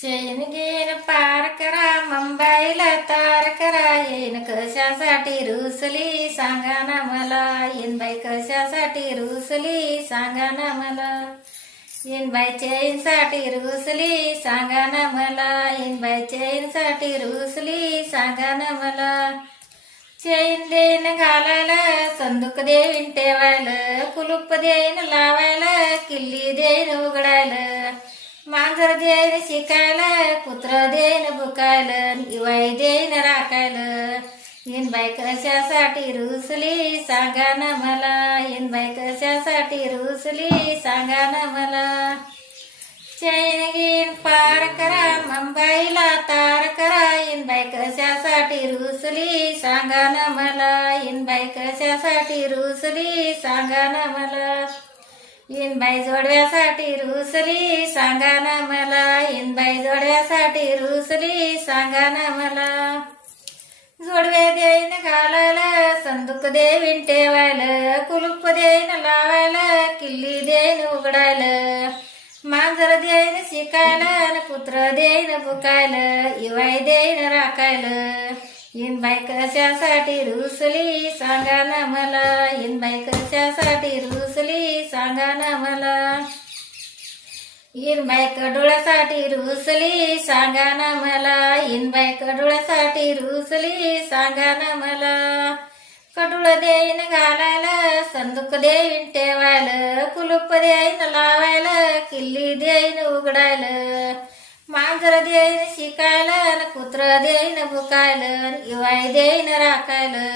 चैन घेन पार करा मुंबईला तार करा येईन कशासाठी रुसली सांगा ना मला येईन बाई कशासाठी रुसली सांगा ना मला येईन बाई चैनसाठी रुसली सांगा ना मला येईन बाई चैनसाठी रुसली सांगा ना मला चैन देईन घालायला संदूक देईन ठेवायला कुलूप देईन लावायला किल्ली देईन उघडायला मांजर देईन शिकायला कुत्र देईन भुकायला इवाई देईन राखायला येईन बाई कशासाठी रुसली सांगा ना मला येईन बाई कशासाठी रुसली सांगा ना मला चैन घेईन पार करा मुंबईला तार करा येईन बाई कशासाठी रुसली सांगा ना मला येईन बाई कशासाठी रुसली सांगा ना मला येईन बाई जोडव्यासाठी रुसली सांगा ना मला येईन बाई जोडव्यासाठी रुसली सांगा ना मला जोडवे देईन घालायला संदूक देईन ठेवायला कुलूप देईन लावायला किल्ली देईन उघडायला मांजर देईन शिकायला कुत्र देईन भुकायला इवाई देईन राखायला येईन बाई कशासाठी रुसली सांगा ना मला येईन बाई कशासाठी रुसली सांगा ना मला येईन बाई कडुळ्यासाठी रुसली सांगा ना मला येईन बाई कडुळ्यासाठी रुसली सांगा ना मला कडुळ देईन घालायला संदूक देईन ठेवायला कुलूप देईन लावायला किल्ली देईन उघडायला मांजर देईन शिकायला कुत्र देईन भुकायला इवाई देईन राखायला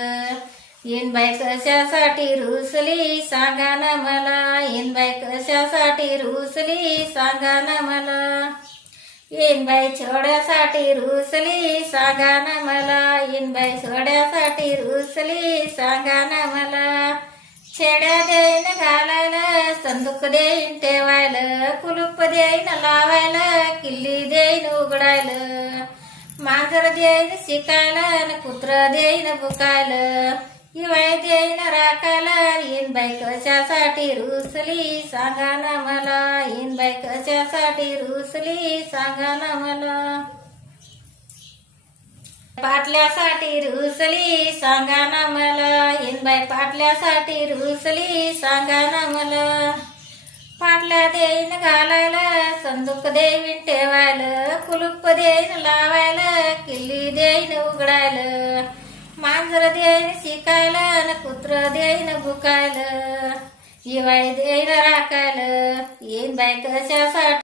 येईन बाई कशासाठी रुसली सांगा ना मला येईन बाई कशासाठी रुसली सांगा ना मला येईन बाई छोड्यासाठी रुसली सांगा ना मला येईन बाई छोड्यासाठी रुसली सांगा ना मला छेड्या देईन घालायला संदूक देईन ठेवायला कुलूप देईन लावायला किल्ली देईन उघडायला मांजर देईन शिकायला कुत्र देईन भुकायला इवाई देईन राखायला येईन बाई कशासाठी रुसली सांगा ना मला येईन बाई कशासाठी रुसली सांगा ना मला पाटल्यासाठी रुसली सांगा ना मला येईन बाई पाटल्यासाठी रुसली सांगा ना मला पाटल्या देईन घालायला संदूक देईन ठेवायला कुलूप देईन लावायला किल्ली देईन उघडायला मांजर देईन शिकायला कुत्र देईन भुकायला इवाई देईन राखायला येईन बाई कशासाठी